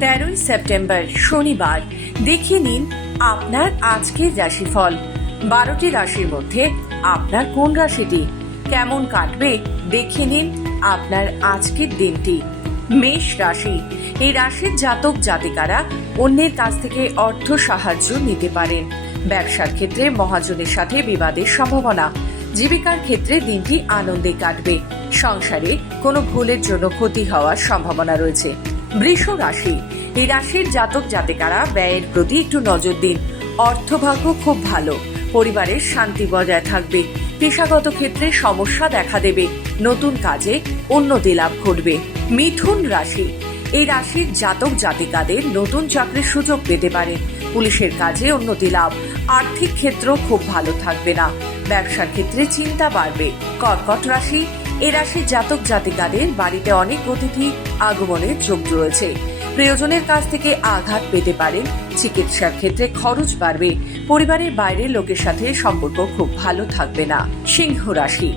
তেরোই সেপ্টেম্বর শনিবার। দেখে নিন আপনার আজকের রাশিফল। বারোটি রাশির মধ্যে আপনার কোন রাশিটি? কেমন কাটবে? দেখে নিন আপনার আজকের দিনটি। মেষ রাশি। এই রাশির জাতক জাতিকারা অন্যের কাছ থেকে অর্থ সাহায্য নিতে পারেন। ব্যবসার ক্ষেত্রে মহাজনের সাথে বিবাদের সম্ভাবনা। জীবিকার ক্ষেত্রে দিনটি আনন্দে কাটবে। সংসারে কোনো ভুলের জন্য ক্ষতি হওয়ার সম্ভাবনা রয়েছে। বৃষ রাশি এই রাশির জাতক জাতিকারা ব্যয়ের প্রতি একটু নজর দিন। অর্থভাগ্য খুব ভালো। পরিবারের শান্তি বজায় থাকবে। পেশাগত ক্ষেত্রে সমস্যা দেখা দেবে। নতুন কাজে উন্নতি লাভ ঘটবে। মিথুন রাশি। এই রাশির জাতক জাতিকাদের নতুন চাকরির সুযোগ পেতে পারে। পুলিশের কাজে উন্নতি লাভ। আর্থিক ক্ষেত্র খুব ভালো থাকবে না। ব্যবসার ক্ষেত্রে চিন্তা বাড়বে। কর্কট রাশি। এ রাশির জাতক জাতিকাদের বাড়িতে অনেক অতিথি আগমনের যোগ রয়েছে। প্রিয়জনের কাছ থেকে আঘাত পেতে পারেন, চিকিৎসার ক্ষেত্রে খরচ বাড়বে, পরিবারের বাইরের লোকের সাথে সম্পর্ক খুব ভালো থাকবে না। সিংহ রাশি,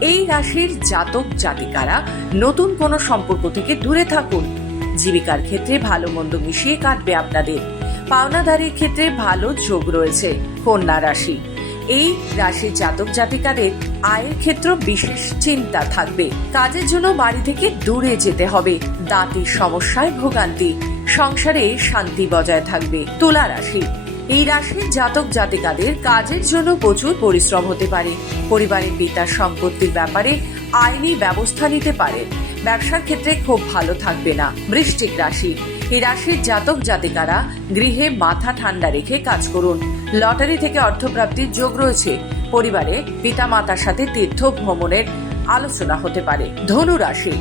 এই রাশির জাতক জাতিকারা নতুন কোনো সম্পর্ক থেকে দূরে থাকুন। জীবিকার ক্ষেত্রে ভালো মন্দ মিশিয়ে কাটবে আপনাদের। পাওনাদারির ক্ষেত্রে ভালো যোগ রয়েছে। কন্যা রাশি এই রাশির জাতক জাতিকাদের আয়ের ক্ষেত্র বিশেষ চিন্তা থাকবে। কাজের জন্য বাড়ি থেকে দূরে যেতে হবে। দাঁতের সমস্যায় ভোগান্তি। সংসারে শান্তি বজায় থাকবে। তুলা রাশি। এই রাশির জাতক জাতিকাদের কাজের জন্য প্রচুর পরিশ্রম হতে পারে। পরিবারের পিতার সম্পত্তির ব্যাপারে আইনি ব্যবস্থা নিতে পারে। ব্যবসার ক্ষেত্রে খুব ভালো থাকবে না। বৃষ্টিক রাশি। এই রাশির জাতক জাতিকারা গৃহে মাথা ঠান্ডা রেখে কাজ করুন। লটারি থেকে অর্থপ্রাপ্তির যোগ রয়েছে। পরিবারে পিতা মাতার সাথে তীর্থ ভ্রমণের আলোচনা হতে পারে। ধনু রাশি।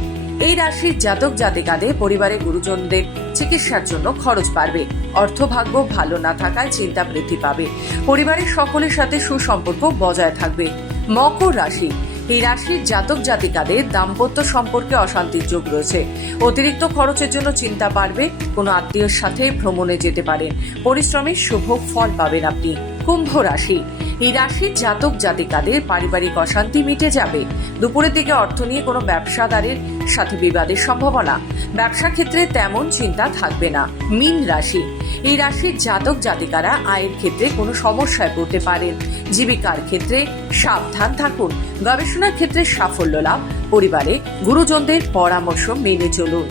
এই রাশির জাতক জাতিকাদের পরিবারের গুরুজনদের চিকিৎসার জন্য খরচ বাড়বে। অর্থভাগ্য ভালো না থাকায় চিন্তা বৃদ্ধি পাবে। পরিবারের সকলের সাথে সুসম্পর্ক বজায় থাকবে। মকর রাশি। এই রাশির জাতক জাতিকাদের দাম্পত্য সম্পর্কে অশান্তির যোগ রয়েছে। অতিরিক্ত খরচের জন্য চিন্তা বাড়বে, কোনো আত্মীয়র সাথে ভ্রমণে যেতে পারেন। পরিশ্রমের শুভ ফল পাবেন আপনি। কুম্ভ রাশি। এই রাশির জাতক জাতিকাদের পারিবারিক অশান্তি মিটে যাবে। দুপুরের দিকে অর্থ নিয়ে কোনো ব্যবসাদারের সাথে বিবাদের সম্ভাবনা। ব্যবসা ক্ষেত্রে তেমন চিন্তা থাকবে না। মিন রাশি। এই রাশির জাতক জাতিকারা আয়ের ক্ষেত্রে কোনো সমস্যায় পড়তে পারেন। জীবিকার ক্ষেত্রে সাবধান থাকুন। গবেষণার ক্ষেত্রে সাফল্য লাভ। পরিবারে গুরুজনদের পরামর্শ মেনে চলুন।